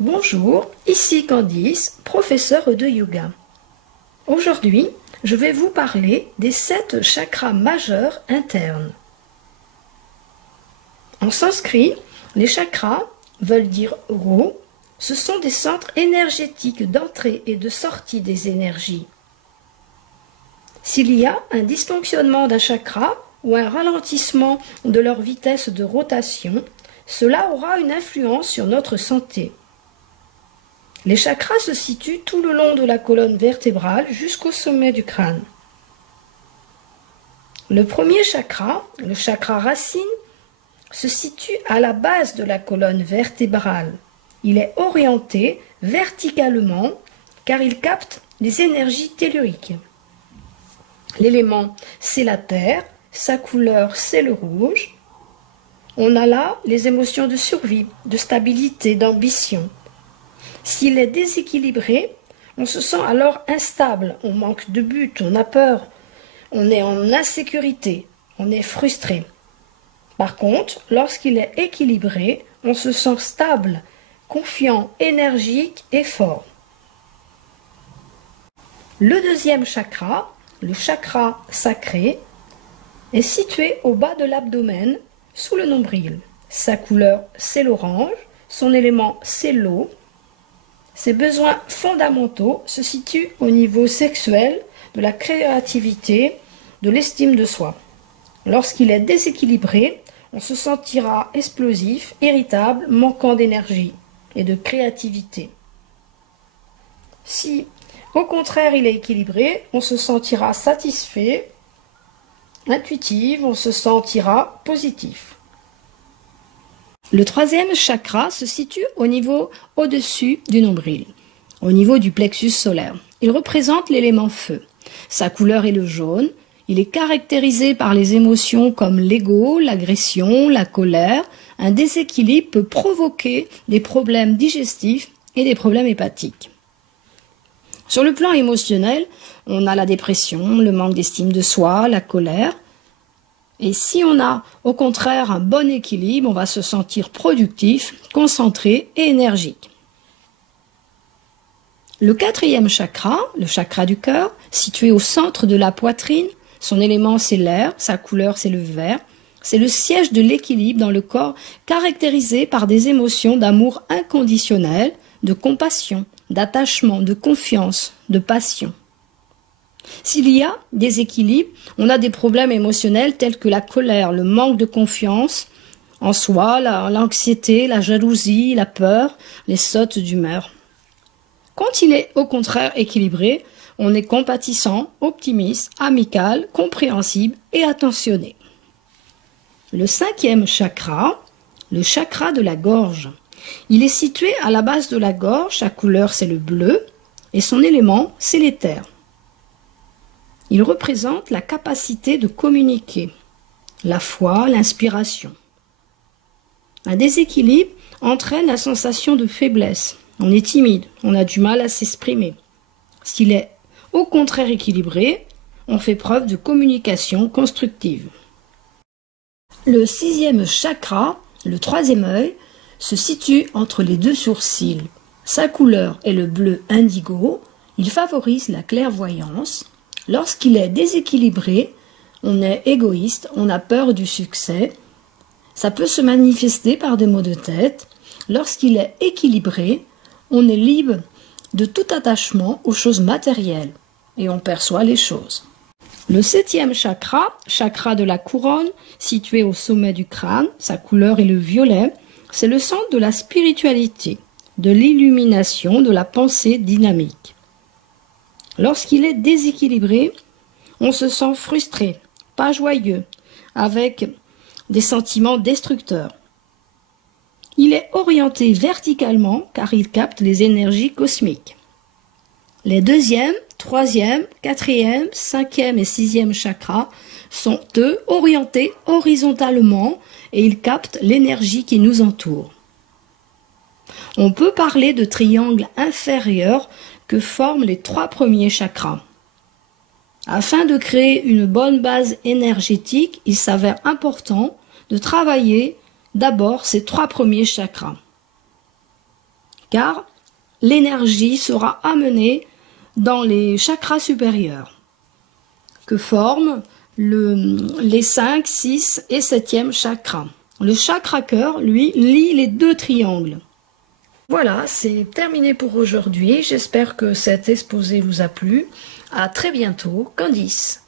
Bonjour, ici Candice, professeure de yoga. Aujourd'hui, je vais vous parler des 7 chakras majeurs internes. En sanskrit, les chakras veulent dire ro. Ce sont des centres énergétiques d'entrée et de sortie des énergies. S'il y a un dysfonctionnement d'un chakra ou un ralentissement de leur vitesse de rotation, cela aura une influence sur notre santé. Les chakras se situent tout le long de la colonne vertébrale jusqu'au sommet du crâne. Le premier chakra, le chakra racine, se situe à la base de la colonne vertébrale. Il est orienté verticalement car il capte les énergies telluriques. L'élément, c'est la terre, sa couleur, c'est le rouge. On a là les émotions de survie, de stabilité, d'ambition. S'il est déséquilibré, on se sent alors instable, on manque de but, on a peur, on est en insécurité, on est frustré. Par contre, lorsqu'il est équilibré, on se sent stable, confiant, énergique et fort. Le deuxième chakra, le chakra sacré, est situé au bas de l'abdomen, sous le nombril. Sa couleur, c'est l'orange, son élément, c'est l'eau. Ses besoins fondamentaux se situent au niveau sexuel, de la créativité, de l'estime de soi. Lorsqu'il est déséquilibré, on se sentira explosif, irritable, manquant d'énergie et de créativité. Si, au contraire, il est équilibré, on se sentira satisfait, intuitif, on se sentira positif. Le troisième chakra se situe au niveau au-dessus du nombril, au niveau du plexus solaire. Il représente l'élément feu. Sa couleur est le jaune. Il est caractérisé par les émotions comme l'ego, l'agression, la colère. Un déséquilibre peut provoquer des problèmes digestifs et des problèmes hépatiques. Sur le plan émotionnel, on a la dépression, le manque d'estime de soi, la colère. Et si on a au contraire un bon équilibre, on va se sentir productif, concentré et énergique. Le quatrième chakra, le chakra du cœur, situé au centre de la poitrine, son élément c'est l'air, sa couleur c'est le vert. C'est le siège de l'équilibre dans le corps, caractérisé par des émotions d'amour inconditionnel, de compassion, d'attachement, de confiance, de passion. S'il y a des équilibres, on a des problèmes émotionnels tels que la colère, le manque de confiance en soi, l'anxiété, la jalousie, la peur, les sautes d'humeur. Quand il est au contraire équilibré, on est compatissant, optimiste, amical, compréhensible et attentionné. Le cinquième chakra, le chakra de la gorge. Il est situé à la base de la gorge, sa couleur c'est le bleu et son élément c'est l'éther. Il représente la capacité de communiquer, la foi, l'inspiration. Un déséquilibre entraîne la sensation de faiblesse. On est timide, on a du mal à s'exprimer. S'il est au contraire équilibré, on fait preuve de communication constructive. Le sixième chakra, le troisième œil, se situe entre les deux sourcils. Sa couleur est le bleu indigo. Il favorise la clairvoyance. Lorsqu'il est déséquilibré, on est égoïste, on a peur du succès. Ça peut se manifester par des maux de tête. Lorsqu'il est équilibré, on est libre de tout attachement aux choses matérielles et on perçoit les choses. Le septième chakra, chakra de la couronne, situé au sommet du crâne, sa couleur est le violet. C'est le centre de la spiritualité, de l'illumination, de la pensée dynamique. Lorsqu'il est déséquilibré, on se sent frustré, pas joyeux, avec des sentiments destructeurs. Il est orienté verticalement car il capte les énergies cosmiques. Les deuxième, troisième, quatrième, cinquième et sixième chakras sont eux orientés horizontalement et ils captent l'énergie qui nous entoure. On peut parler de triangle inférieur que forment les 3 premiers chakras. Afin de créer une bonne base énergétique, il s'avère important de travailler d'abord ces 3 premiers chakras. car l'énergie sera amenée dans les chakras supérieurs, que forment les 5, 6 et 7e chakras. Le chakra cœur, lui, lie les 2 triangles. Voilà, c'est terminé pour aujourd'hui. J'espère que cet exposé vous a plu. À très bientôt. Candice.